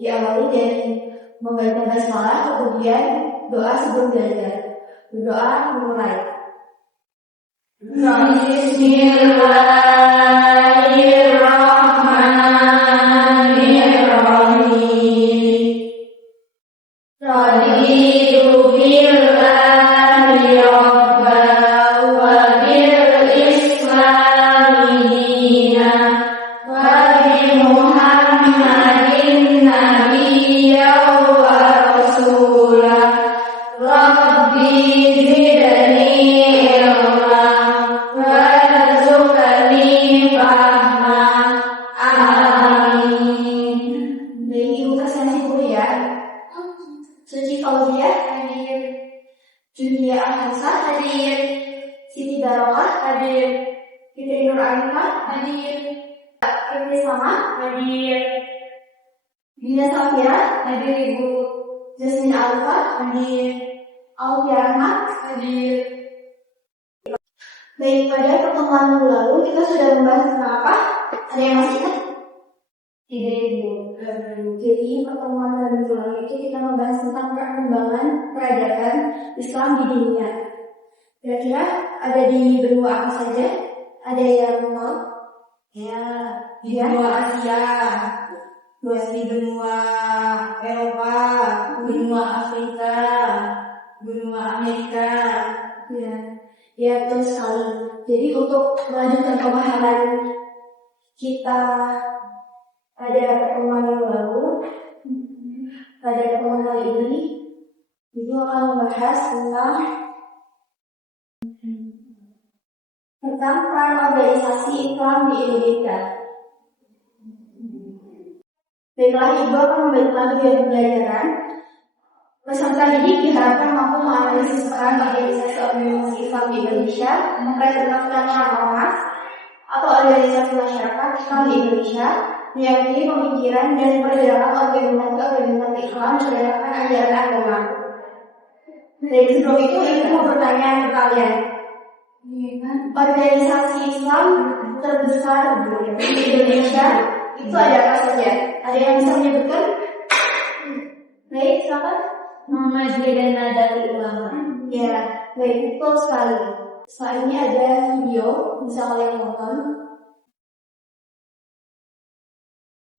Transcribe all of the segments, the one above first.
diawali dari membaca basmalah, kemudian doa sebelum belajar. Berdoa memulai. Bismillahirrahmanirrahim. Raditu billahi rabban wa bil islami dinan wa bi Muhammadin nabiyyan wa rasulah. Rabbi zidni ilma warzuqni fahma. Amin. Baik, Ibu Kasih ya. Suci Fauzia hadir, Julia Alhamsa hadir, Siti Barokah hadir, Fitri Nur Alifah hadir, Fitri Sama hadir, Dinda Safira hadir, Ibu Jasmine Alfa hadir, Alfi Rahmat hadir. Baik, pada pertemuan minggu lalu kita sudah membahas tentang apa? Ada yang masih ingat? Tidak, Ibu. Jadi pertemuan minggu lalu itu kita membahas tentang perkembangan peradaban Islam di dunia. Kira-kira ada di benua apa saja? Ada yang tahu? Ya, di benua Asia, di benua Eropa, benua Afrika, benua Amerika. Ya betul sekali. Jadi untuk melanjutkan pemahaman kita pada pertemuan yang lalu, pada pertemuan kali ini, Ibu akan membahas tentang peran organisasi Islam di Indonesia. Baiklah, Ibu akan memberikan pembelajaran. Peserta didik diharapkan mampu menganalisis peran organisasi Islam di Indonesia, merepresentasikan ormas atau organisasi masyarakat Islam di Indonesia, meyakini pemikiran dan pergerakan organisasi Islam berdasarkan ajaran agama. Dari sebelum itu, Ibu mau bertanya ke kalian, organisasi Islam terbesar di Indonesia itu ada apa saja? Ada yang bisa menyebutkan? Baik, silakan. Muhammadiyah dan Nahdlatul Ulama. Ya, baik, betul sekali. Setelah ini ada video, bisa kalian tonton.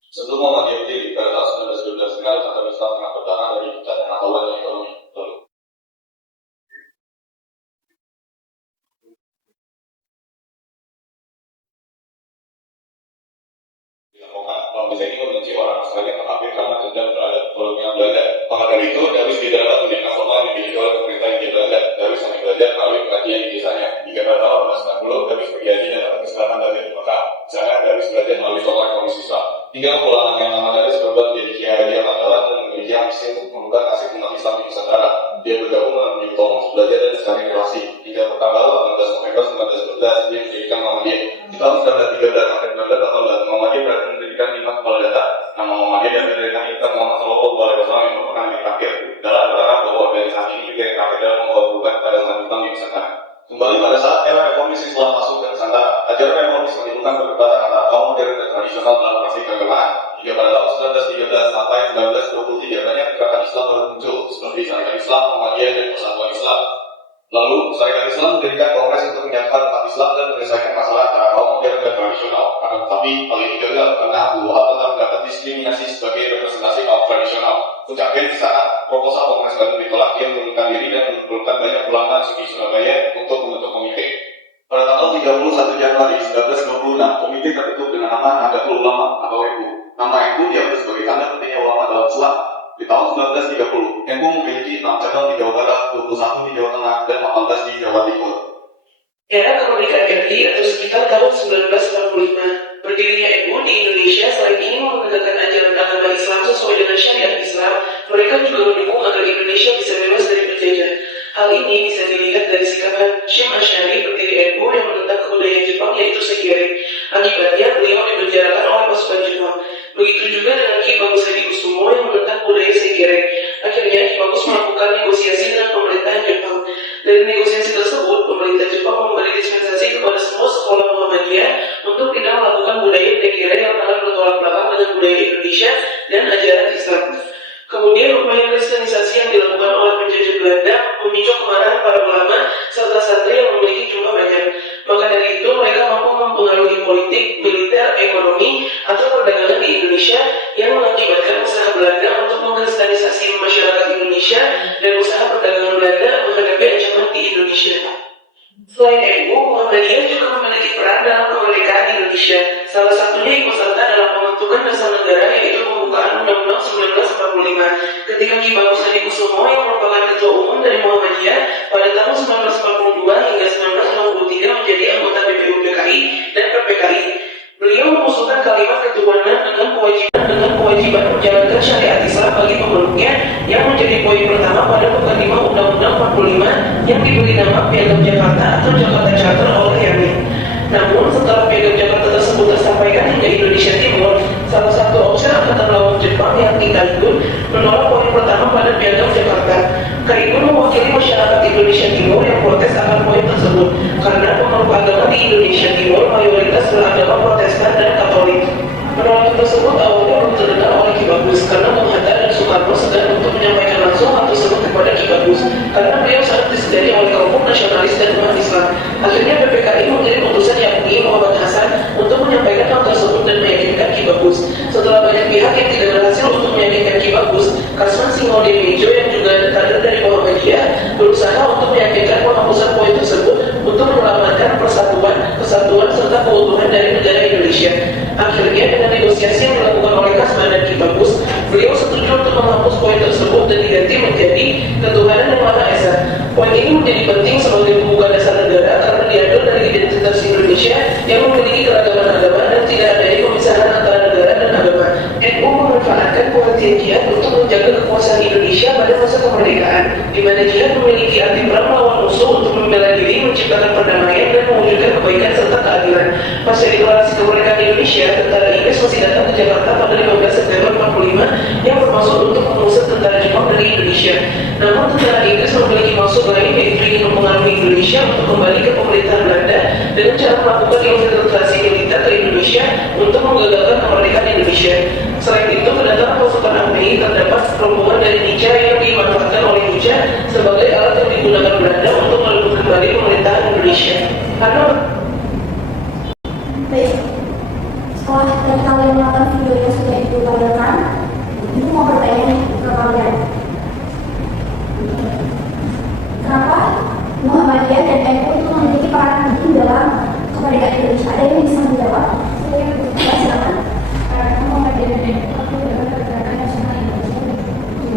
Sebelum Muhammadiyah berdiri pada tahun 1912, sekali kata Islam tengah bertahan dari puncak pengetahuan dan ekonomi. Lalu, dilakukan. Bangsa ini membenci orang Australia yang terakhir karena dendam terhadap kolonial Belanda. Maka dari itu, Darwis didapat pendidikan formal yang dimiliki oleh pemerintah India Belanda. Darwis hanya belajar melalui pengajian di desanya. Hingga pada tahun 1890, Darwis pergi haji dan dapat kesempatan belajar di Mekah. Sedangkan Darwis belajar melalui sekolah ekonomi Islam. Hingga kepulangan yang nama Darwis berubah menjadi Kiai Haji Ahmad Dahlan dan memiliki ambisi untuk mengubah nasib umat Islam di Nusantara. Dia bergabung dalam menjadi kelompok belajar dan sekarang relasi. Hingga pertanggal 18 November 1912, dia mendirikan Muhammadiyah. Di tahun 1913, akhir 1918, Muhammadiyah berhasil mendirikan 5 kepala data. Nama Muhammadiyah dan mendirikan Ikatan Muhammad Sallallahu Alaihi Wasallam yang merupakan yang terakhir. Dalam berharap bahwa organisasi ini juga yang terakhir dalam membawa perubahan pada umat Islam di Nusantara. Kembali pada saat era reformis Islam masuk ke Nusantara, ajaran reformis menimbulkan perdebatan antara kaum modern dan tradisional dalam praktik keagamaan. Hingga pada tahun 1913 sampai 1923 banyak gerakan Islam baru muncul seperti Syarikat Islam, Muhammadiyah, dan Persatuan Islam. Lalu, Syarikat Islam mendirikan kongres untuk menyatukan umat Islam dan menyelesaikan masalah antara kaum modern dan tradisional. Akan tetapi, hal ini gagal karena Abdul Wahab tetap mendapat diskriminasi sebagai representasi kaum tradisional. Puncaknya di saat proposal kongres baru ditolak, dia mengundurkan diri dan mengumpulkan banyak ulama suci Surabaya untuk membentuk komite. Pada tanggal 31 Januari 1926, komite terbentuk dengan nama Nahdlatul Ulama atau NU. Nama NU diambil sebagai tanda pentingnya ulama dalam Islam. Di tahun 1930, NU memiliki 6 cabang di Jawa Barat, 21 di Jawa Tengah, dan 18 di Jawa Timur. Era kemerdekaan RI atau sekitar tahun 1945, berdirinya NU di Indonesia selain ingin menegakkan ajaran agama Islam sesuai dengan syariat Islam, mereka juga mendukung agar Indonesia bisa bebas dari penjajah. Hal ini bisa dilihat dari sikap Syekh Asy'ari pendiri NU yang menentang kebudayaan Jepang yaitu Sekirei. Akibatnya beliau dipenjarakan oleh pasukan Jepang. Begitu juga dengan Ki Bagus Hadi Kusumo yang menentang budaya Sekirei. Akhirnya Ki Bagus melakukan negosiasi dengan pemerintahan Jepang. Dari negosiasi tersebut, pemerintah Jepang memberi dispensasi kepada semua sekolah Muhammadiyah untuk tidak melakukan budaya Sekirei yang akan bertolak belakang dengan budaya Indonesia dan ajaran Islam. Kemudian upaya kristenisasi yang dilakukan oleh penjajah Belanda memicu kemarahan para ulama serta santri yang memiliki jumlah banyak. Maka dari itu mereka mampu mempengaruhi politik, militer, ekonomi, atau perdagangan di Indonesia yang mengakibatkan usaha Belanda untuk mengkristenisasi masyarakat Indonesia dan usaha perdagangan Belanda menghadapi ancaman di Indonesia. Selain NU, Muhammadiyah juga memiliki peran dalam kemerdekaan Indonesia. Salah satunya ikut serta dalam pembentukan dasar negara, yaitu pembukaan Undang-Undang 1945. Ketika Ki Bagus Hadikusumo yang merupakan ketua umum dari Muhammadiyah pada tahun 1942 hingga 1963 menjadi anggota BPUPKI dan PPKI. Beliau mengusulkan kalimat ketuhanan dengan kewajiban menjalankan syariat Islam bagi pemeluknya yang menjadi poin pertama pada mukadimah Undang-Undang 45 yang diberi nama Piagam Jakarta atau Jakarta Charter oleh Yamin. Namun setelah Piagam Jakarta tersebut tersampaikan hingga Indonesia Timur, salah satu officer Angkatan Laut Jepang yakni Kaigun menolak poin pertama pada Piagam Jakarta. Kaigun mewakili masyarakat Indonesia Timur yang protes akan poin tersebut karena pemeluk agama di Indonesia Timur mayoritas beragama Protestan dan Katolik. Penolakan tersebut awalnya belum terdengar oleh Ki Bagus karena Bung Hatta dan Soekarno sedang untuk menyampaikan langsung hal tersebut kepada Ki Bagus karena beliau sangat disedari oleh kelompok nasionalis dan umat Islam. Akhirnya PPKI mengirim utusan yakni Muhammad Hasan untuk menyampaikan hal tersebut dan meyakinkan Ki Bagus. Setelah banyak pihak yang tidak berhasil untuk meyakinkan Ki Bagus, Kasman Singodemejo yang juga kader dari Muhammadiyah berusaha untuk meyakinkan penghapusan poin tersebut untuk menyelamatkan persatuan, kesatuan serta keutuhan dari negara Indonesia. Akhirnya dengan negosiasi yang dilakukan oleh Kasman dan Ki Bagus, beliau setuju untuk menghapus poin tersebut dan diganti menjadi ketuhanan yang Maha Esa. Poin ini menjadi penting sebagai pembuka dasar negara karena diambil dari identitas Indonesia yang memiliki keragaman agama dan tidak adanya pemisahan antara negara dan agama. NU memanfaatkan pengertian jihad untuk menjaga kekuasaan Indonesia pada masa kemerdekaan, di mana jihad memiliki arti perang melawan musuh untuk membela diri, menciptakan perdamaian dan mewujudkan kebaikan serta keadilan. Pasca deklarasi kemerdekaan Indonesia, tentara Inggris masih datang ke Jakarta pada 15 September 45 yang bermaksud untuk mengusir tentara Jepang dari Indonesia. Namun tentara Inggris memiliki maksud lain, yaitu ingin mempengaruhi Indonesia untuk kembali ke pemerintahan Belanda dengan cara melakukan infiltrasi militer ke Indonesia untuk menggagalkan kemerdekaan Indonesia. Selain itu, kedatangan pasukan API terdapat rombongan dari Nica yang dimanfaatkan oleh Nica sebagai alat yang digunakan Belanda untuk merebut kembali pemerintahan Indonesia. Baik, setelah dari kalian menonton video yang sudah dibayangkan, itu mau bertanya nih ke kalian. Kenapa Muhammadiyah dan NU itu memiliki peran penting dalam kemerdekaan Indonesia? Ada yang bisa menjawab? Silakan. Karena Muhammadiyah dan NU itu adalah gerakan nasional Indonesia juga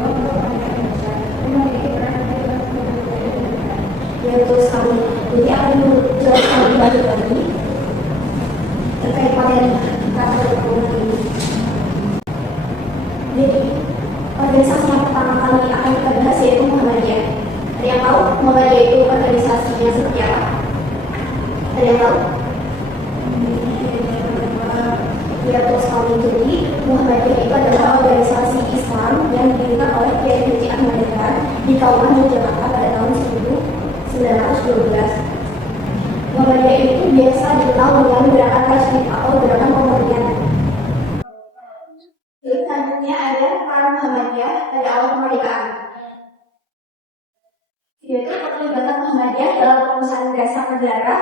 untuk kemerdekaan Indonesia dan memiliki peran penting dalam kemerdekaan Indonesia. Ya, betul sekali. Jadi akan dijelaskan lebih lanjut lagi terkait materi kata ini. Jadi organisasi yang pertama kali akan kita bahas yaitu Muhammadiyah. Ada yang tahu Muhammadiyah itu organisasinya seperti apa? Ada yang tahu? Ya, betul sekali. Jadi Muhammadiyah itu adalah organisasi Islam yang didirikan oleh Kiai Haji Ahmad Dahlan di Kauman Jakarta pada tahun 1912. Muhammadiyah itu biasa dikenal dengan gerakan Tajdid atau gerakan pemurnian. Selanjutnya ada peran Muhammadiyah pada awal kemerdekaan, yaitu keterlibatan Muhammadiyah dalam pengurusan dasar negara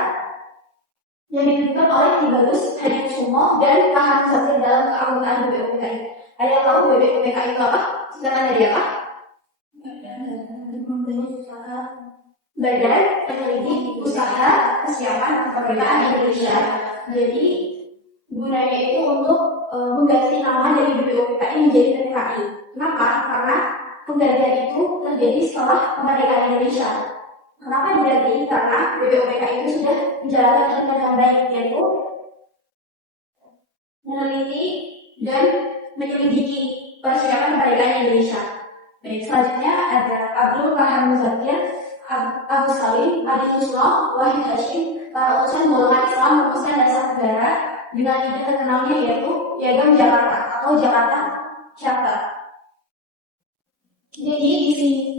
yang didirikan oleh Ki Bagus Hadikusumo dan Pak Hamzah dalam keanggotaan BPUPKI. Ada yang tahu BPUPKI itu apa? Silakan dari apa? Badan Peneliti Usaha Kesiapan Kemerdekaan Indonesia. Jadi gunanya itu untuk mengganti nama dari BPUPKI menjadi PPKI. Kenapa? Karena penggantian itu terjadi setelah kemerdekaan Indonesia. Kenapa diganti? Karena BPUPKI itu sudah menjalankan dengan baik, yaitu meneliti dan menyelidiki persiapan kemerdekaan Indonesia. Baik, selanjutnya ada Abdul Kahar Muzakir, Abu Salim, Adi Kusno, Wahid Hashim, para utusan golongan Islam merumuskan dasar negara dengan ide terkenalnya yaitu Piagam Jakarta atau Jakarta Charter. Jadi isi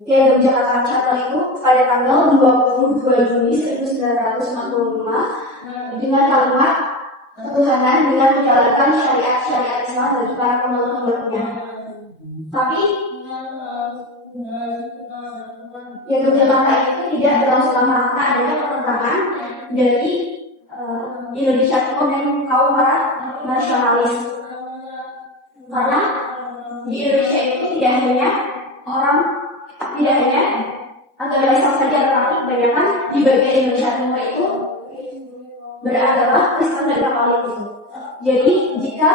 Piagam Jakarta Charter itu pada tanggal 22 Juni 1945 dengan kalimat ketuhanan dengan menjalankan syariat-syariat Islam bagi para pemeluk-pemeluknya. Tapi Yogyakarta itu tidak berlangsung lama karena adanya pertentangan dari Indonesia Timur dan kaum para nasionalis. Karena di Indonesia itu tidak hanya agama Islam saja, tetapi kebanyakan di bagian Indonesia Timur itu beragama Kristen dan Katolik itu. Jadi jika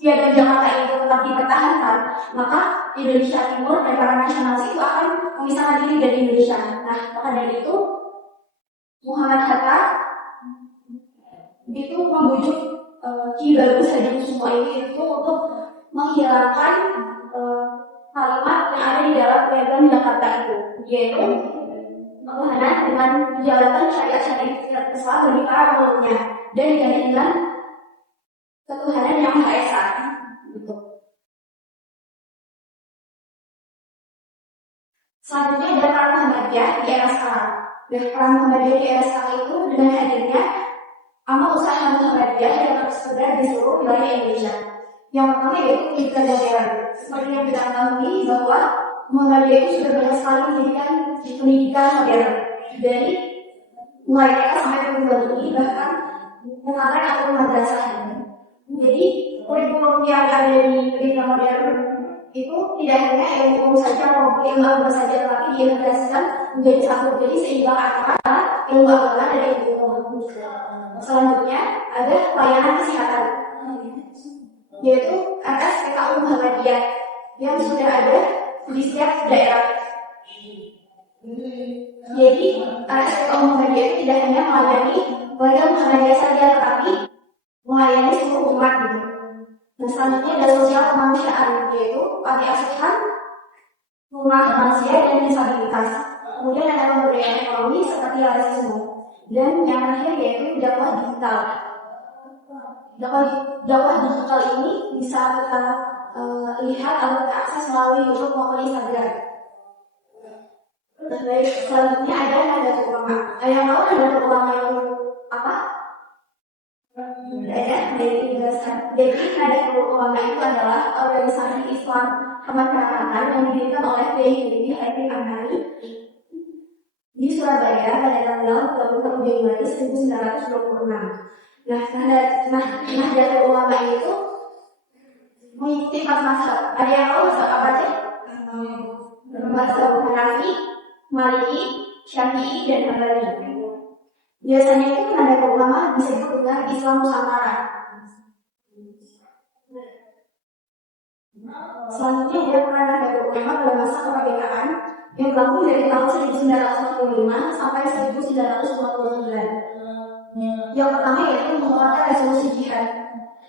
Piagam Jakarta itu tetap dipertahankan, maka Indonesia Timur dan para nasionalis itu akan memisahkan diri dari Indonesia. Nah, maka dari itu Muhammad Hatta itu membujuk Ki Bagus Hadi Kusumo itu untuk menghilangkan kalimat yang ada di dalam Piagam Jakarta itu, yaitu ketuhanan dengan menjalankan syariat-syariat Islam bagi para pemeluknya dan diganti dengan ketuhanan yang Maha Esa. Gitu. Selanjutnya ada peran Muhammadiyah di era sekarang. Dan peran Muhammadiyah di era sekarang itu dengan hadirnya amal usaha Muhammadiyah yang tersebar di seluruh wilayah Indonesia. Yang pertama yaitu pendidikan modern. Seperti yang kita ketahui bahwa Muhammadiyah itu sudah banyak sekali menjadikan pendidikan modern dari mulai TK sampai perguruan tinggi, bahkan pesantren atau madrasah. Jadi kurikulum yang ada di pendidikan modern itu tidak hanya ilmu saja maupun ilmu agama saja, tetapi diintegrasikan menjadi satu, jadi seimbang antara ilmu agama dan ilmu umum. Selanjutnya ada pelayanan kesehatan, yaitu RSPKU Muhammadiyah yang sudah ada di setiap daerah. Jadi RSPKU Muhammadiyah itu tidak hanya melayani warga Muhammadiyah saja, tetapi melayani seluruh umat gitu. Dan selanjutnya ada sosial kemanusiaan, yaitu panti asuhan, rumah lansia dan disabilitas. Kemudian ada pemberdayaan ekonomi seperti rasisme. Dan yang terakhir yaitu dakwah digital. Dakwah digital ini bisa kita lihat atau kita akses melalui YouTube maupun Instagram. Baik, selanjutnya ada Nahdlatul Ulama. Yang tahu Nahdlatul Ulama itu apa? Jadi Nahdlatul Ulama itu adalah organisasi Islam kemasyarakatan yang didirikan oleh Kiai Haji Anwari di Surabaya pada tanggal 21 Januari 1926. Nahdlatul Ulama itu mengikuti 4 mazhab. Ada yang tahu mazhab apa aja? Mazhab Hanafi, Maliki, Syafi'i, dan Hambali. Biasanya itu Nahdlatul Ulama disebut dengan Islam Nusantara. Selanjutnya ada peran Nahdlatul Ulama dalam masa kemerdekaan yang berlaku dari tahun 1945 sampai 1949. Yang pertama yaitu mengeluarkan resolusi jihad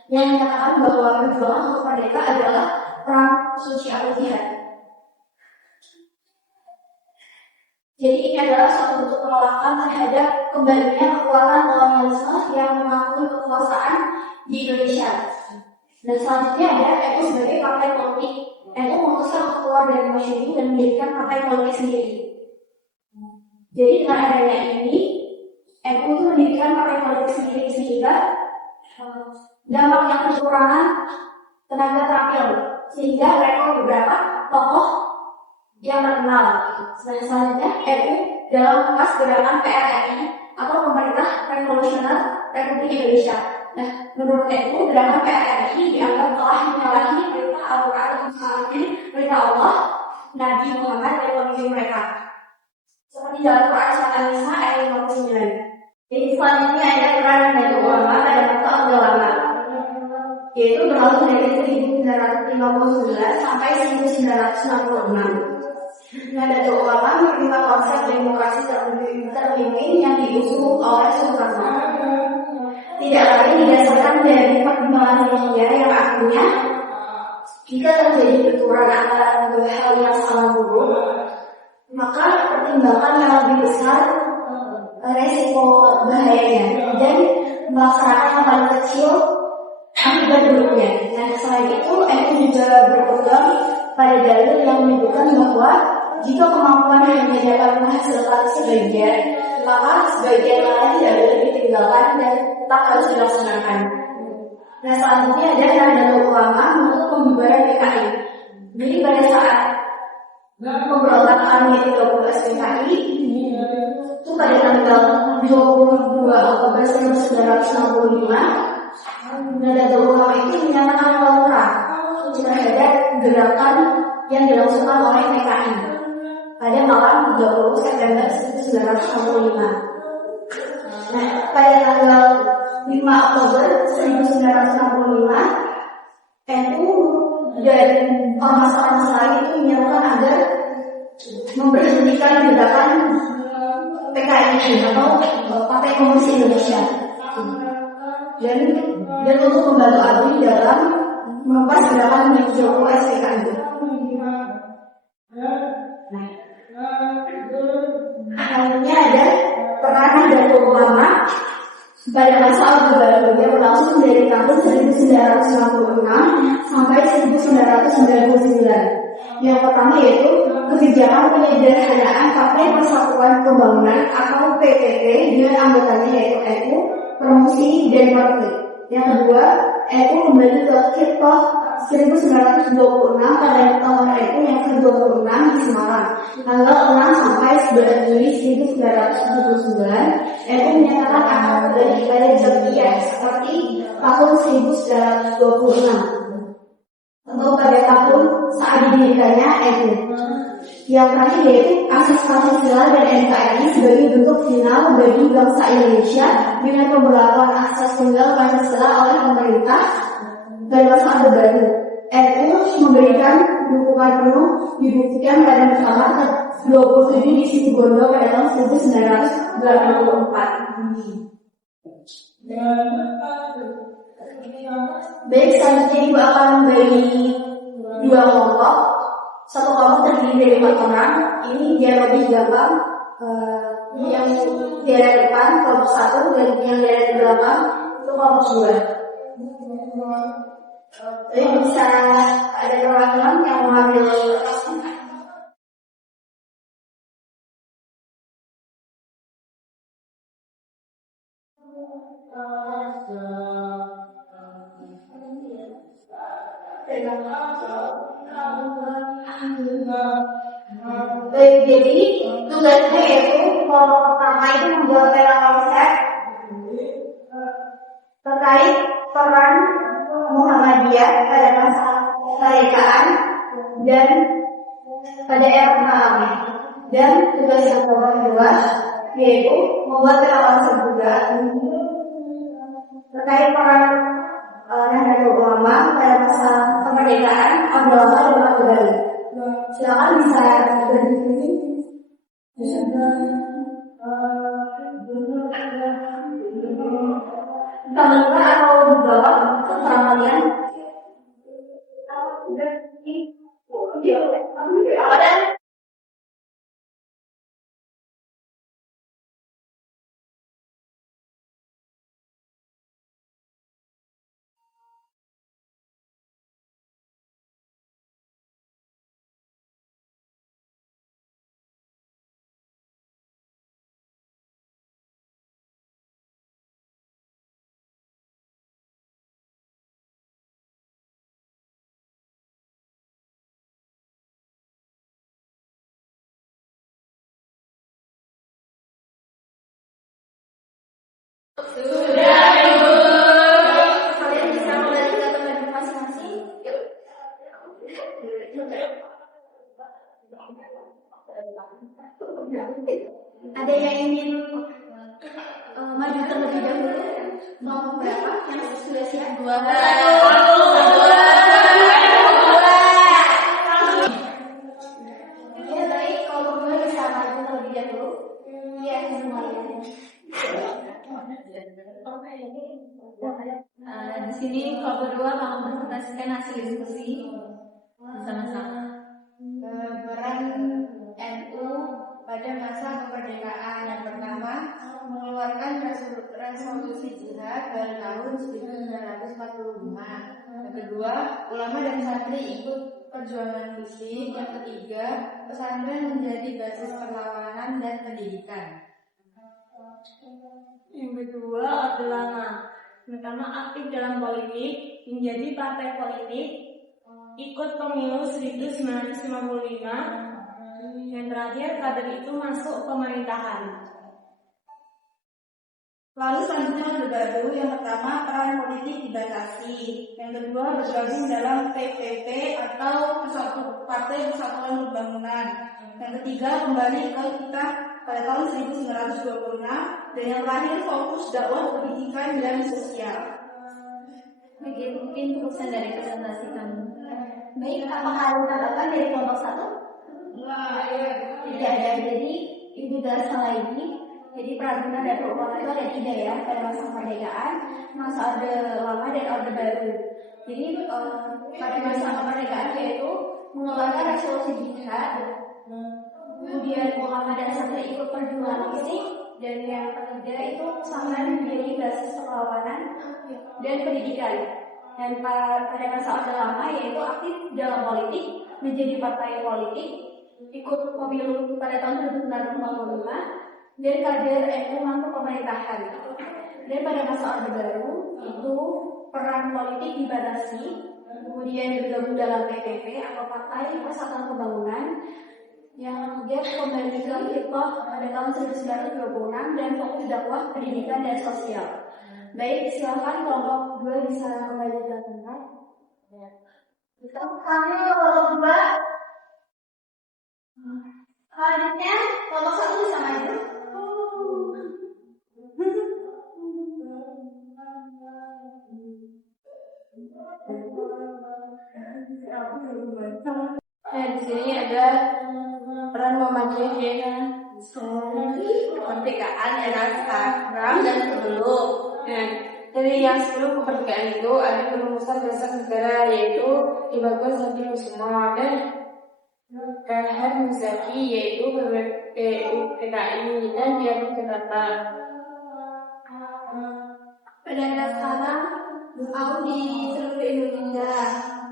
yang menyatakan bahwa perjuangan untuk merdeka adalah perang suci atau jihad. Jadi ini adalah suatu bentuk penolakan terhadap kembalinya kekuatan kolonialisme yang mengakui kekuasaan di Indonesia. Dan selanjutnya ada NU sebagai partai politik. NU memutuskan untuk keluar dari Masyumi dan mendirikan partai politik sendiri. Jadi dengan adanya ini, NU itu mendirikan partai politik sendiri sehingga dampaknya kekurangan tenaga terampil, sehingga rekor beberapa tokoh yang terkenal. Selanjutnya NU dalam mengemas gerakan PRRI atau Pemerintah Revolusioner Republik Indonesia. Nah, menurut NU gerakan PRRI dianggap telah menyalahi perintah Al-Quran, perintah Allah, Nabi Muhammad dan pemimpin mereka. Seperti dalam Quran Surat An-Nisa ayat 59. Jadi selanjutnya ada peran Nahdlatul Ulama pada masa Orde Lama, yaitu berlangsung dari 1959 sampai 1966. Nahdlatul Ulama menerima konsep demokrasi terpimpin yang diusung oleh Soekarno. Tidak lain didasarkan dari perkembangan dunia yang artinya jika terjadi benturan antara dua hal yang sama buruk, maka pertimbangan yang lebih besar resiko bahayanya dan melaksanakan yang paling kecil akibat buruknya. Nah, selain itu NU juga berpegang pada dalil yang menyebutkan bahwa jika kemampuan hanya dapat menghasilkan sebagian maka sebagian lain tidak boleh ditinggalkan dan tetap harus dilaksanakan. Nah, selanjutnya ada Nahdlatul Ulama untuk pembubaran PKI. Jadi pada saat pemberontakan G30 PKI itu pada tanggal 22 Oktober 1965, Nahdlatul Ulama itu menyatakan kontra terhadap gerakan yang dilangsungkan oleh PKI pada malam 30 September 1965. Nah, pada tanggal 5 Oktober 1965, NU dan ormas-ormas lain itu menyatakan agar memberhentikan gerakan PKI atau Partai Komunis Indonesia, dan untuk membantu ABRI dalam melepas gerakan G30 PKI. Selanjutnya ada peran Nahdlatul Ulama pada masa Orde Baru yang berlangsung dari tahun 1996 sampai 1999. Yang pertama yaitu kebijakan penyederhanaan Partai Persatuan Pembangunan atau PPP dengan anggotanya yaitu NU, Promosi, dan Konflik. Yang kedua, NU kembali ke Kitkoh 1926 pada tahun NU yang ke-26 di Semarang. Tanggal 6 sampai 9 Juli 1979, NU menyatakan akan kembali kepada Jamiyah seperti tahun 1926. Untuk pada tahun saat didirikannya NU. Yang terakhir yaitu asas Pancasila dan NKRI sebagai bentuk final bagi bangsa Indonesia dengan pemberlakuan asas tunggal Pancasila oleh pemerintah dan masa Orde Baru. NU memberikan dukungan penuh dibuktikan pada muktamar ke-27 di Situbondo pada tahun 1984. Baik, selanjutnya Ibu akan membagi dua kelompok. Satu kelompok terdiri dari 4 orang. Ini biar lebih gampang. Yang di area depan kelompok 1 dan yang di area belakang itu kelompok 2. Jadi bisa ada teman-teman yang mengambil kertasnya. Baik, jadi tugasnya yaitu kelompok pertama itu membuat peta konsep terkait peran Muhammadiyah pada masa kemerdekaan dan pada era pertama. Dan tugas yang kedua yaitu membuat peta konsep juga terkait peran Nahdlatul Ulama pada masa kemerdekaan, Orde Lama dan Orde Baru. Silakan bisa berdiskusi. Kita mendengar atau menjawab keterangan kalian. Sudah, Ibu. Kalian bisa kembali ke tempat masing-masing. Ada yang ingin maju terlebih dahulu? Mau berapa? Yang sudah siap? 2. Ya baik, kalau berdua bisa maju terlebih dahulu. Iya, semuanya. Di sini kelompok kedua akan mempresentasikan hasil diskusi bersama-sama. Peran NU pada masa kemerdekaan. Yang pertama, mengeluarkan resolusi jihad pada tahun 1945. Yang kedua, ulama dan santri ikut perjuangan fisik. Yang ketiga, pesantren menjadi basis perlawanan dan pendidikan. Yang kedua adalah pertama aktif dalam politik, menjadi partai politik, ikut pemilu 1955, yang terakhir kader itu masuk pemerintahan. Lalu selanjutnya baru yang pertama peran politik dibatasi, yang kedua bergabung dalam PPP atau Partai Persatuan Pembangunan, yang ketiga kembali ke kita pada tahun 1926, dan yang terakhir fokus dakwah pendidikan dan sosial. Mungkin pesan dari presentasi kami. Baik, apakah ada tanggapan dari kelompok satu? Tidak ada, jadi ini jelaskan lagi. Jadi peraturan dari kelompok itu ada 3 ya, pada masa kemerdekaan, masa orde lama dan orde baru. Jadi pada masa kemerdekaan yaitu mengeluarkan resolusi jihad, kemudian Muhammad dan Santri ikut perjuangan fisik, dan yang ketiga itu kesamaan menjadi basis perlawanan dan pendidikan. Dan pada masa orde lama yaitu aktif dalam politik, menjadi partai politik, ikut pemilu pada tahun 1955, dan kader NU mampu pemerintahan. Dan pada masa orde baru itu peran politik dibatasi, kemudian bergabung dalam PPP atau Partai Persatuan Pembangunan, yang dia kembali ke hibah pada tahun 1926 dan fokus dakwah pendidikan dan sosial. Baik, silakan kelompok 2 bisa kembali ke tempat. Kita kami kelompok 2. Selanjutnya kelompok 1 bisa maju. Di sini ada peran Muhammadiyah kemerdekaan era sekarang dan sebelum. Dan dari yang sebelum kemerdekaan itu ada perumusan dasar negara, yaitu Ibagus Sati Kusuma dan Kahar Muzaki, yaitu PKI dan Dian Jakarta. Pada era sekarang di seluruh Indonesia.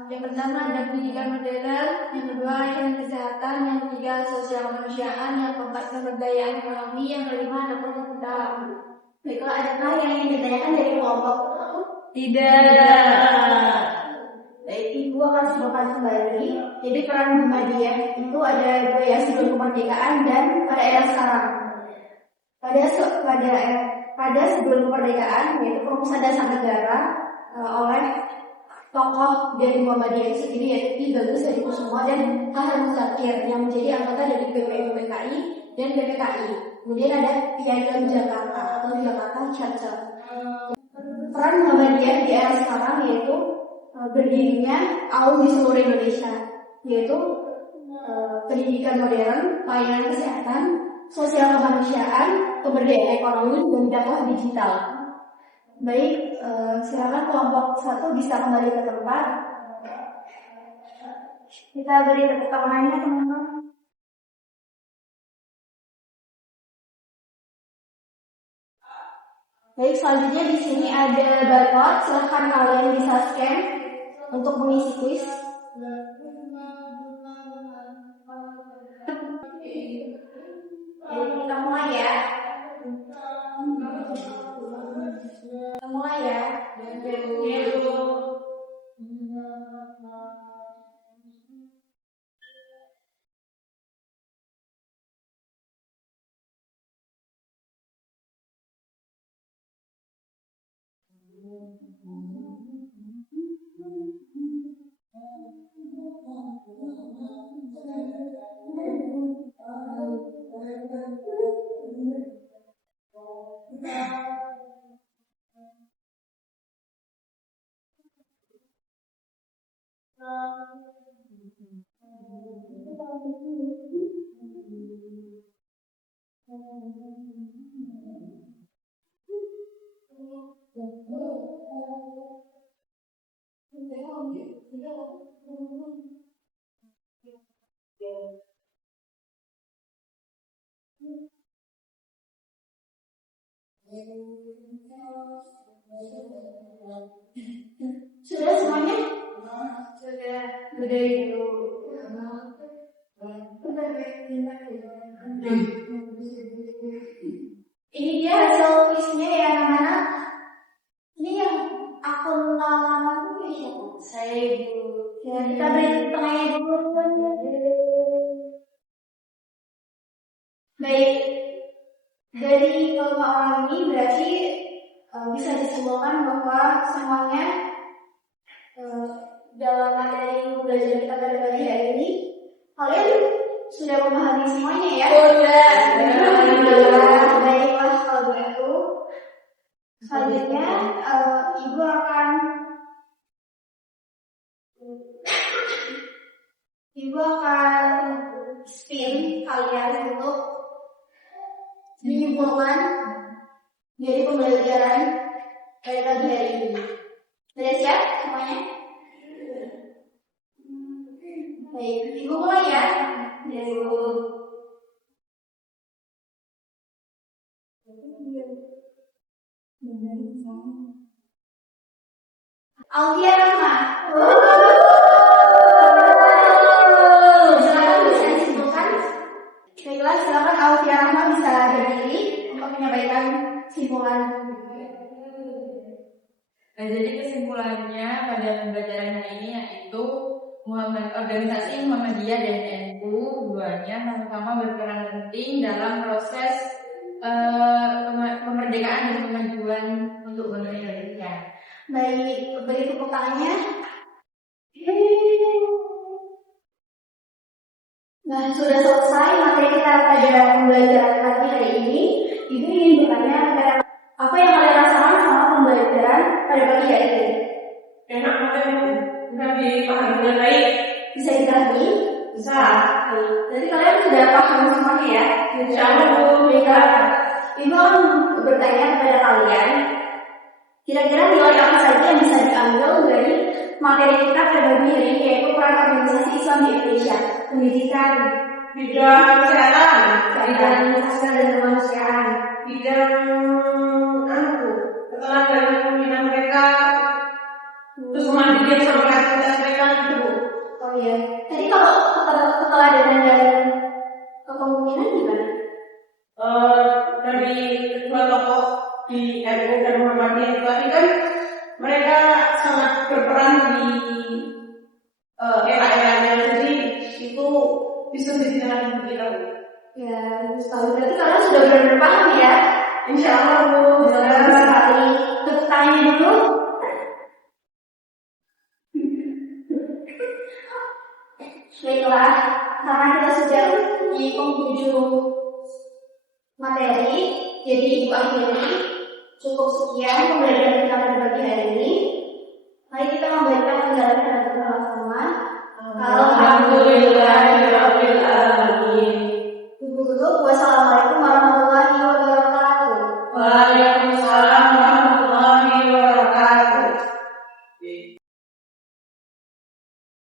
Yang pertama ada pendidikan modern, yang kedua yang kesehatan, yang ketiga sosial kemanusiaan, yang keempat pemberdayaan ekonomi, yang kelima ada perkebunan. Baiklah, adakah yang ingin ditanyakan dari kelompok? Tidak. Baik, Ibu akan sebutkan kembali. Jadi peran Muhammadiyah itu ada 2 ya, sebelum kemerdekaan dan pada era sekarang. Pada sebelum kemerdekaan yaitu perumusan dasar negara oleh tokoh dari Muhammadiyah itu sendiri, yaitu Ki Bagus Hadi Kusuma dan Kahar Muzakir yang menjadi anggota dari PPI dan PPKI. Kemudian ada Piagam Jakarta atau Jakarta Charter. Peran Muhammadiyah di era sekarang yaitu berdirinya AUM di seluruh Indonesia, yaitu pendidikan modern, pelayanan kesehatan, sosial kemanusiaan, pemberdayaan ekonomi, dan dakwah digital. Baik, silakan kelompok 1 bisa kembali ke tempat. Kita beri tepuk tangannya, teman-teman. Baik, selanjutnya di sini ada barcode. Silakan kalian bisa scan untuk mengisi kuis. Kita mulai ya. Mulai ya. Sudah semuanya? Sudah. Udah itu. Ini dia hasil kuisnya ya anak-anak. Ini yang akun lama ya siapa? Saya Ibu. Ya, kita beri tengahnya dulu. Baik, dari kelima orang ini berarti bisa disimpulkan bahwa semuanya dalam materi belajar kita pada pagi hari ini kalian sudah memahami semuanya ya? Sudah. Baiklah kalau begitu. Selanjutnya Ibu akan spin kalian untuk menyimpulkan dari pembelajaran pada pagi hari ini. Sudah siap semuanya? Baik, Ibu mulai ya. Ya, Ibu. Alfia Rahma. Silakan bisa disimpulkan. Baiklah, silakan Alfia Rahma bisa berdiri untuk menyampaikan simpulan. Nah, jadi kesimpulannya pada pembelajaran hari ini yaitu organisasi Muhammadiyah dan NU keduanya sama-sama berperan penting dalam proses kemerdekaan dan kemajuan untuk bangsa Indonesia. Baik, beri tepuk tangannya. Nah, sudah selesai materi kita pada pembelajaran pagi hari ini. Ibu ingin bertanya kepada apa yang kalian rasakan sama pembelajaran pada pagi hari ini? Enak banget, udah dipahami dengan baik. Bisa dipahami? Bisa. Jadi kalian sudah paham semuanya ya? Insya Allah. Baiklah. Ibu akan bertanya kepada kalian, kira-kira nilai apa saja yang bisa diambil dari materi kita pada pagi hari ini, yaitu peran organisasi Islam di Indonesia, pendidikan, Bidang kesehatan, bidang sosial dan kemanusiaan, bidang ketenagaan pembinaan mereka, terus mandiri sampai aktivitas mereka gitu. Oh iya. Tadi kalau keteladanan dan kepemimpinan gimana? Dari kedua tokoh di NU dan Muhammadiyah itu tadi kan mereka sangat berperan di era-eranya, jadi itu bisa dijelaskan kita. Ya, tahu. Berarti kalian sudah benar-benar paham ya? Insya Allah Bu. Benar sekali. Tepuk tangannya dulu. Baiklah, karena kita sudah di penghujung materi, jadi Ibu akhiri cukup sekian pembelajaran kita pada pagi hari ini. Mari kita memberikan pembelajaran kita bersama-sama. Alhamdulillahirabbil alamin.